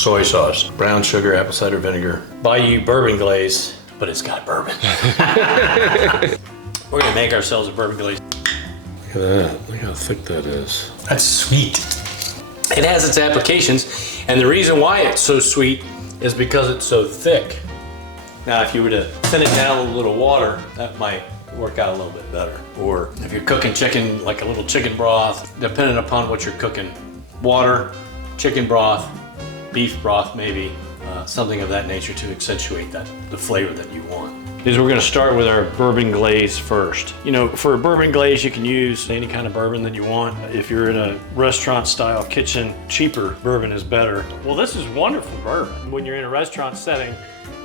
soy sauce, brown sugar, apple cider vinegar. Bayou Bourbon Glaze, but it's got bourbon. We're gonna make ourselves a bourbon glaze. Look at that, look how thick that is. That's sweet. It has its applications, and the reason why it's so sweet is because it's so thick. Now, if you were to thin it down with a little water, that might work out a little bit better. Or if you're cooking chicken, like a little chicken broth, depending upon what you're cooking, water, chicken broth, beef broth maybe, something of that nature to accentuate the flavor that you want. We're gonna start with our bourbon glaze first. You know, for a bourbon glaze, you can use any kind of bourbon that you want. If you're in a restaurant style kitchen, cheaper bourbon is better. Well, this is wonderful bourbon. When you're in a restaurant setting,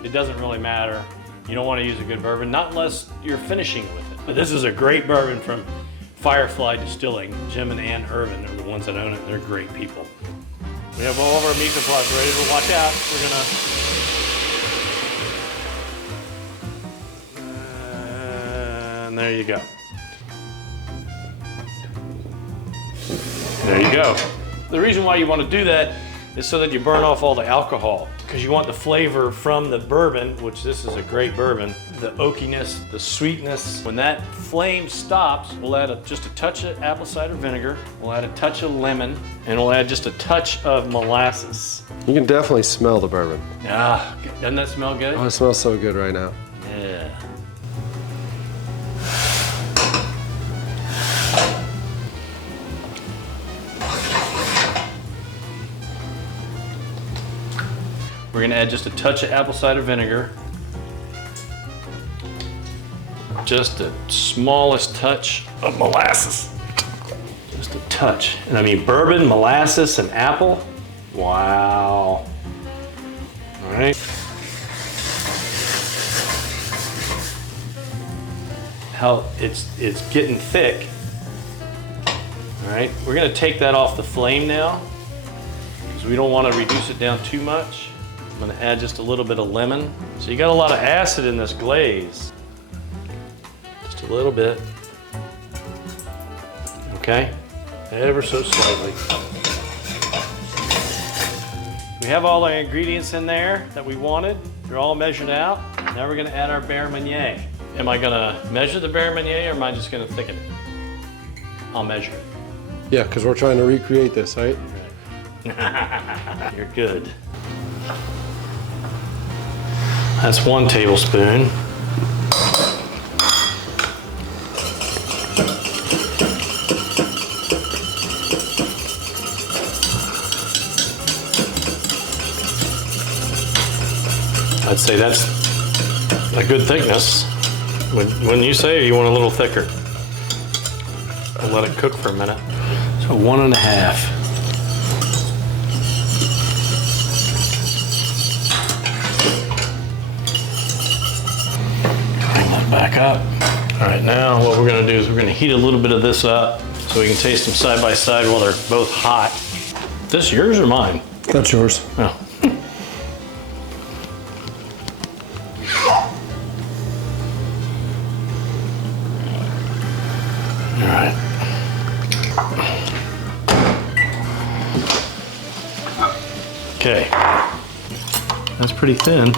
it doesn't really matter. You don't want to use a good bourbon, not unless you're finishing with it. But this is a great bourbon from Firefly Distilling. Jim and Ann Irvin are the ones that own it. They're great people. We have all of our mise en place ready to watch out. We're gonna, and there you go. There you go. The reason why you want to do that is so that you burn off all the alcohol, because you want the flavor from the bourbon, which this is a great bourbon, the oakiness, the sweetness. When that flame stops, we'll add just a touch of apple cider vinegar, we'll add a touch of lemon, and we'll add just a touch of molasses. You can definitely smell the bourbon. Ah, doesn't that smell good? Oh, it smells so good right now. Yeah. We're gonna add just a touch of apple cider vinegar. Just the smallest touch of molasses. Just a touch. And I mean bourbon, molasses, and apple. Wow. All right. How it's getting thick. All right, we're gonna take that off the flame now, because we don't wanna reduce it down too much. I'm gonna add just a little bit of lemon. So you got a lot of acid in this glaze. Just a little bit. Okay, ever so slightly. We have all our ingredients in there that we wanted. They're all measured out. Now we're gonna add our beurre meunier. Am I gonna measure the beurre meunier, or am I just gonna thicken it? I'll measure it. Yeah, because we're trying to recreate this, right? Right. You're good. That's 1 tablespoon. I'd say that's a good thickness. When you say you want a little thicker, I'll let it cook for a minute. So 1.5. Back up. All right, now what we're gonna do is we're gonna heat a little bit of this up so we can taste them side by side while they're both hot. This yours or mine? That's yours. Oh. All right. Okay. That's pretty thin.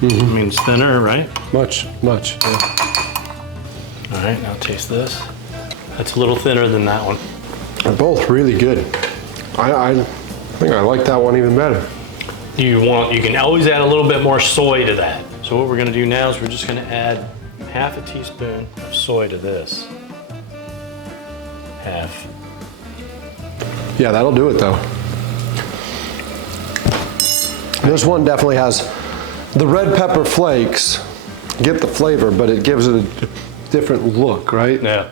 Mm-hmm. I mean, it's thinner, right? Much, yeah. All right, now taste this. That's a little thinner than that one. They're both really good. I think I like that one even better. You can always add a little bit more soy to that. So what we're gonna do now is we're just gonna add half a teaspoon of soy to this. Half. Yeah, that'll do it though. This one definitely has the red pepper flakes, get the flavor, but it gives it a different look, right? Yeah.